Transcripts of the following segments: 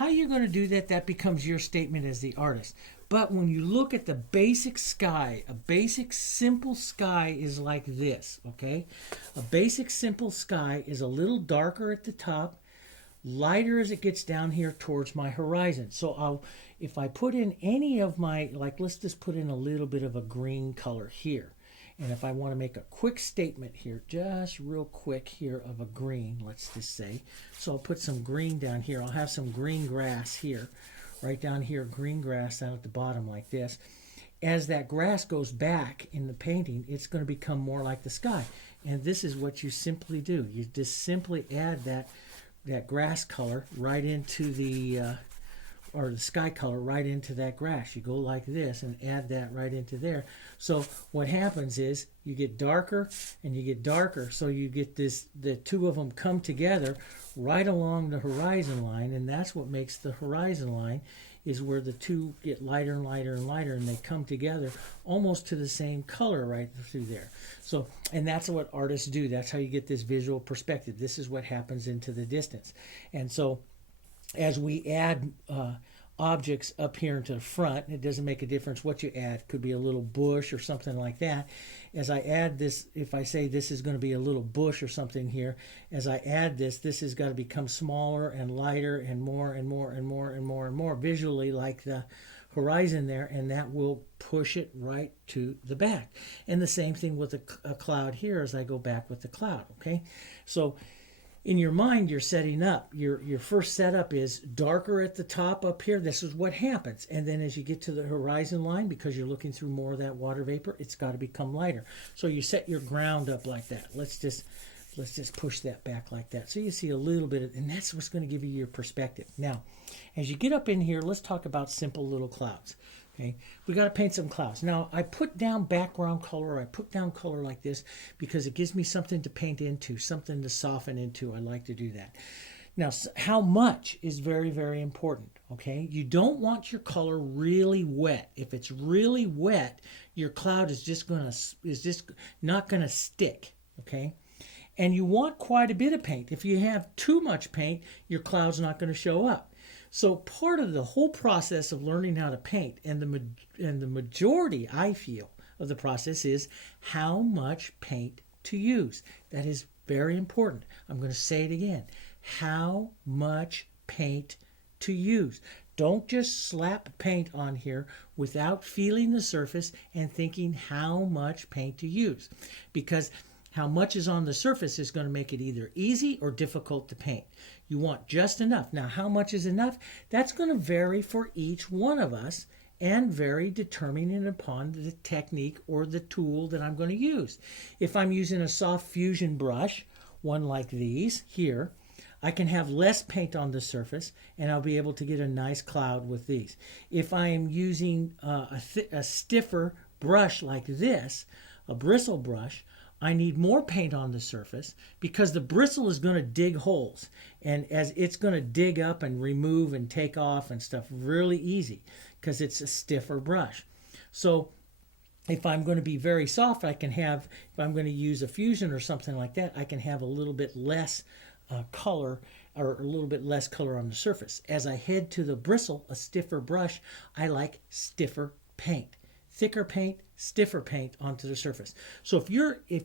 how you're going to do that, that becomes your statement as the artist. But when you look at the basic sky, a basic simple sky is like this, okay? A basic simple sky is a little darker at the top, lighter as it gets down here towards my horizon. So if I put in any of my, like let's just put in a little bit of a green color here. And if I want to make a quick statement here, just real quick here of a green, let's just say. So I'll put some green down here. I'll have some green grass here, right down here, green grass down at the bottom like this. As that grass goes back in the painting, it's going to become more like the sky. And this is what you simply do. You just simply add that grass color right into the or the sky color right into that grass. You go like this and add that right into there. So what happens is you get darker and you get darker. So you get this, the two of them come together right along the horizon line, and that's what makes the horizon line, is where the two get lighter and lighter and lighter, and they come together almost to the same color right through there. So, and that's what artists do. That's how you get this visual perspective. This is what happens into the distance. And so as we add objects up here into the front, it doesn't make a difference what you add. It could be a little bush or something like that. As I add this, if I say this is going to be a little bush or something here, as I add this, this has got to become smaller and lighter and more and more and more and more and more visually like the horizon there, and that will push it right to the back. And the same thing with a cloud here as I go back with the cloud, okay? So in your mind, you're setting up. Your first setup is darker at the top up here. This is what happens. And then as you get to the horizon line, because you're looking through more of that water vapor, it's got to become lighter. So you set your ground up like that. Let's just push that back like that. So you see a little bit of, and that's what's going to give you your perspective. Now, as you get up in here, let's talk about simple little clouds. Okay, we got to paint some clouds. Now, I put down background color. I put down color like this because it gives me something to paint into, something to soften into. I like to do that. Now, how much is very, very important, okay? You don't want your color really wet. If it's really wet, your cloud is just not going to stick, okay? And you want quite a bit of paint. If you have too much paint, your cloud's not going to show up. So part of the whole process of learning how to paint, and the majority, I feel, of the process is how much paint to use. That is very important. I'm going to say it again. How much paint to use. Don't just slap paint on here without feeling the surface and thinking how much paint to use. Because how much is on the surface is going to make it either easy or difficult to paint. You want just enough. Now, how much is enough? That's going to vary for each one of us and vary determining upon the technique or the tool that I'm going to use. If I'm using a soft fusion brush, one like these here, I can have less paint on the surface and I'll be able to get a nice cloud with these. If I am using a stiffer brush like this, a bristle brush, I need more paint on the surface because the bristle is going to dig holes, and as it's going to dig up and remove and take off and stuff really easy because it's a stiffer brush. So if I'm going to be very soft, I can have, if I'm going to use a fusion or something like that, I can have a little bit less color or a little bit less color on the surface. As I head to the bristle, a stiffer brush, I like stiffer paint. Thicker paint, stiffer paint onto the surface. So if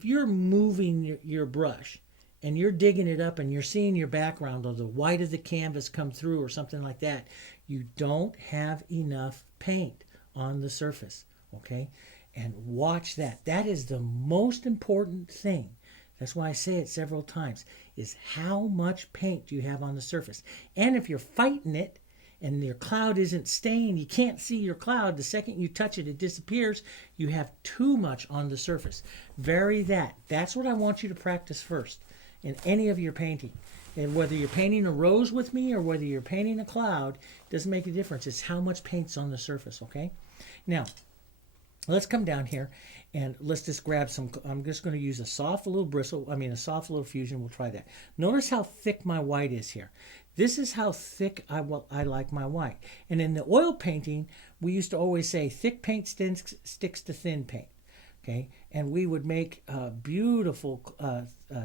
you're moving your brush and you're digging it up and you're seeing your background or the white of the canvas come through or something like that, you don't have enough paint on the surface, okay? And watch that. That is the most important thing. That's why I say it several times, is how much paint do you have on the surface. And if you're fighting it, and your cloud isn't staying, you can't see your cloud, the second you touch it, it disappears, you have too much on the surface. Vary that. That's what I want you to practice first in any of your painting. And whether you're painting a rose with me or whether you're painting a cloud, doesn't make a difference. It's how much paint's on the surface, okay? Now, let's come down here and let's just grab some, I'm just going to use a soft little a soft little fusion. We'll try that. Notice how thick my white is here. This is how thick I like my white. And in the oil painting, we used to always say thick paint sticks to thin paint. Okay, and we would make beautiful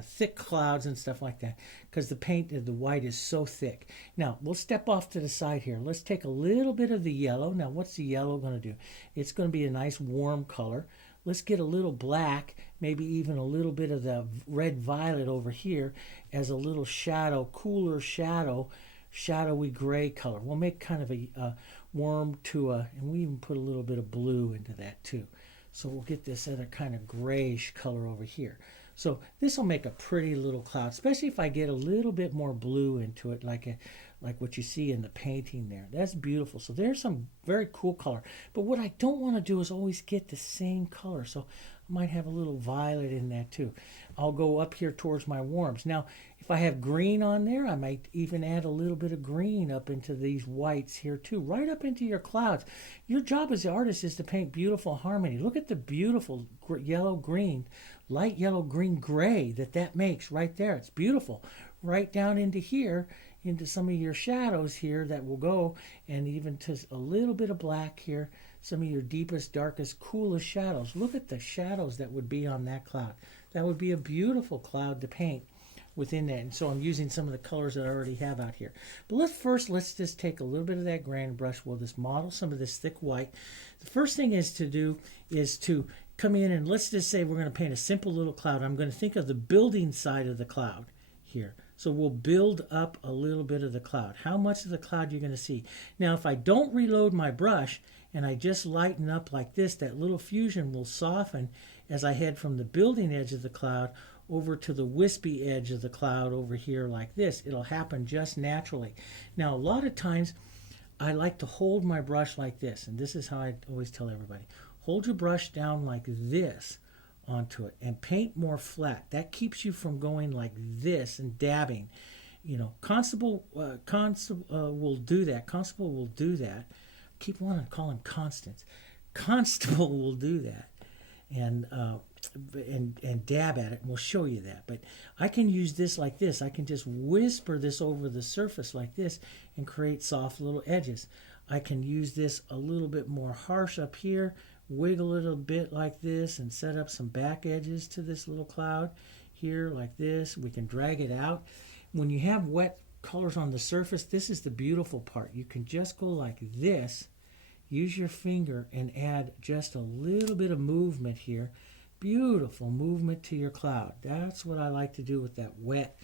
thick clouds and stuff like that because the paint of the white is so thick. Now we'll step off to the side here. Let's take a little bit of the yellow. Now what's the yellow going to do? It's going to be a nice warm color. Let's get a little black, maybe even a little bit of the red violet over here as a little shadow, cooler shadow, shadowy gray color. We'll make kind of a warm to a, and we even put a little bit of blue into that too. So we'll get this other kind of grayish color over here. So this will make a pretty little cloud, especially if I get a little bit more blue into it, like what you see in the painting there. That's beautiful. So there's some very cool color. But what I don't want to do is always get the same color. So I might have a little violet in that too. I'll go up here towards my warms. Now, if I have green on there, I might even add a little bit of green up into these whites here too, right up into your clouds. Your job as the artist is to paint beautiful harmony. Look at the beautiful yellow, green, light yellow, green, gray that makes right there. It's beautiful. Right down into here, into some of your shadows here that will go, and even to a little bit of black here, some of your deepest, darkest, coolest shadows. Look at the shadows that would be on that cloud. That would be a beautiful cloud to paint within that. And so I'm using some of the colors that I already have out here. But let's just take a little bit of that granite brush. We'll just model some of this thick white. The first thing is to do is to come in and let's just say we're going to paint a simple little cloud. I'm going to think of the building side of the cloud here. So we'll build up a little bit of the cloud. How much of the cloud you're going to see. Now, if I don't reload my brush and I just lighten up like this, that little fusion will soften as I head from the building edge of the cloud over to the wispy edge of the cloud over here like this. It'll happen just naturally. Now, a lot of times I like to hold my brush like this, and this is how I always tell everybody. Hold your brush down like this onto it and paint more flat. That keeps you from going like this and dabbing. You know, Constable will do that. Constable will do that. Keep wanting to call him Constance. Constable will do that and dab at it, and we'll show you that. But I can use this like this. I can just whisper this over the surface like this and create soft little edges. I can use this a little bit more harsh up here, wiggle it a bit like this and set up some back edges to this little cloud here like this. We can drag it out. When you have wet colors on the surface, this is the beautiful part. You can just go like this, use your finger and add just a little bit of movement here. Beautiful movement to your cloud. That's what I like to do with that wet.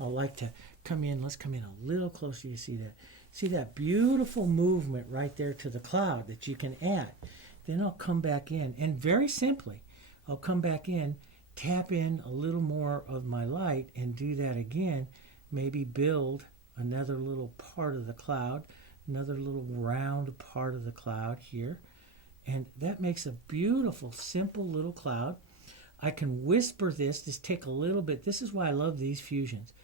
I like to come in, let's come in a little closer. You see that? See that beautiful movement right there to the cloud that you can add. Then I'll come back in, and very simply, I'll come back in, tap in a little more of my light, and do that again. Maybe build another little part of the cloud, another little round part of the cloud here. And that makes a beautiful, simple little cloud. I can whisper this, just take a little bit. This is why I love these fusions,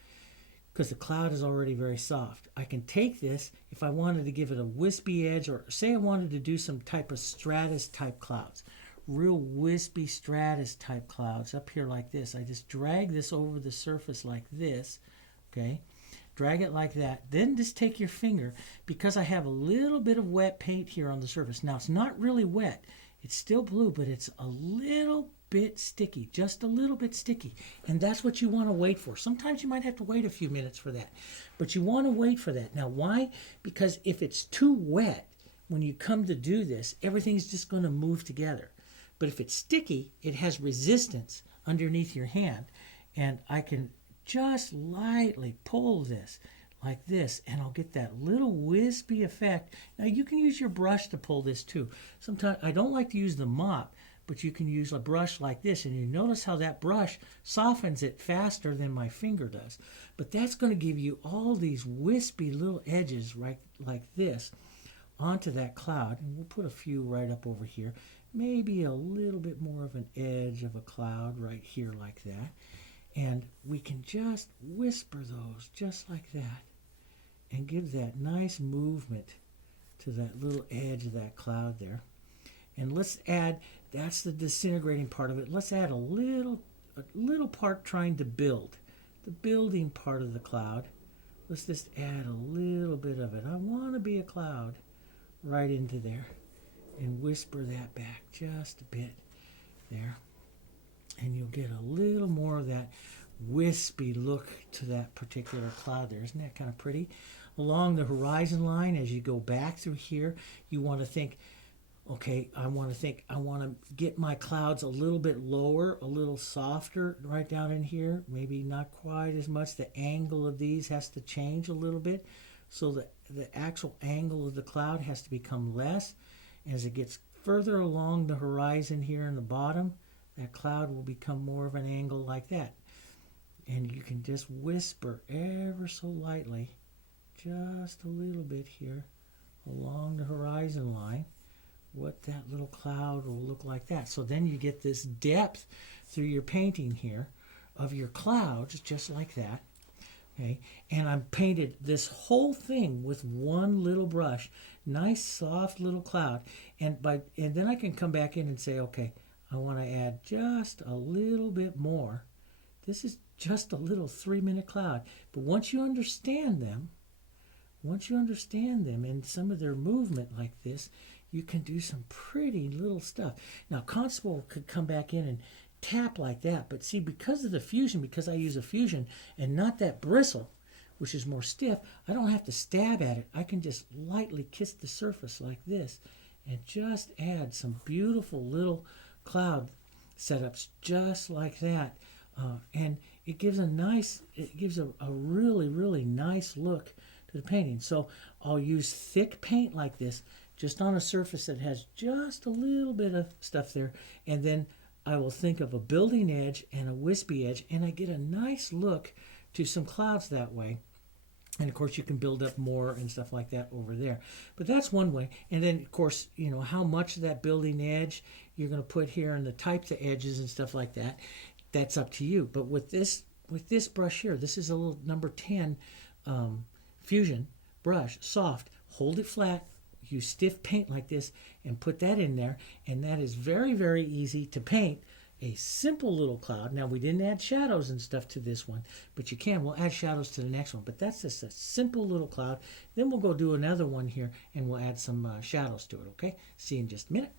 because the cloud is already very soft. I can take this, if I wanted to give it a wispy edge, or say I wanted to do some type of stratus type clouds, real wispy stratus type clouds up here like this. I just drag this over the surface like this, okay? Drag it like that. Then just take your finger, because I have a little bit of wet paint here on the surface. Now, it's not really wet. It's still blue, but it's a little bit sticky, just a little bit sticky. And that's what you want to wait for. Sometimes you might have to wait a few minutes for that, but you want to wait for that. Now, why? Because if it's too wet, when you come to do this, everything's just going to move together. But if it's sticky, it has resistance underneath your hand, and I can just lightly pull this like this, and I'll get that little wispy effect. Now, you can use your brush to pull this too. Sometimes I don't like to use the mop, but you can use a brush like this, and you notice how that brush softens it faster than my finger does. But that's going to give you all these wispy little edges right like this onto that cloud. And we'll put a few right up over here. Maybe a little bit more of an edge of a cloud right here like that. And we can just whisper those just like that and give that nice movement to that little edge of that cloud there. And let's add, that's the disintegrating part of it. Let's add a little part trying to build, the building part of the cloud. Let's just add a little bit of it. I want to be a cloud right into there and whisper that back just a bit. there. And you'll get a little more of that wispy look to that particular cloud there. Isn't that kind of pretty? Along the horizon line, as you go back through here, you want to think, okay, I want to get my clouds a little bit lower, a little softer right down in here. Maybe not quite as much. The angle of these has to change a little bit. So the actual angle of the cloud has to become less. As it gets further along the horizon here in the bottom, that cloud will become more of an angle like that. And you can just whisper ever so lightly, just a little bit here along the horizon line, what that little cloud will look like that. So then you get this depth through your painting here of your clouds, just like that. Okay, and I've painted this whole thing with one little brush, nice soft little cloud, and then I can come back in and say, okay, I want to add just a little bit more. This is just a little 3-minute cloud, but once you understand them and some of their movement like this, you can do some pretty little stuff. Now, Constable could come back in and tap like that, but see, because of the fusion, because I use a fusion and not that bristle, which is more stiff, I don't have to stab at it. I can just lightly kiss the surface like this and just add some beautiful little cloud setups just like that. And it gives a really, really nice look to the painting. So I'll use thick paint like this just on a surface that has just a little bit of stuff there, and then I will think of a building edge and a wispy edge, and I get a nice look to some clouds that way. And of course you can build up more and stuff like that over there. But that's one way. And then of course, you know, how much of that building edge you're going to put here and the types of edges and stuff like that, that's up to you. But with this brush here, this is a little number 10 fusion brush, soft. Hold it flat, use stiff paint like this, and put that in there. And that is very, very easy to paint a simple little cloud. Now, we didn't add shadows and stuff to this one, but you can. We'll add shadows to the next one. But that's just a simple little cloud. Then we'll go do another one here, and we'll add some shadows to it, okay? See you in just a minute.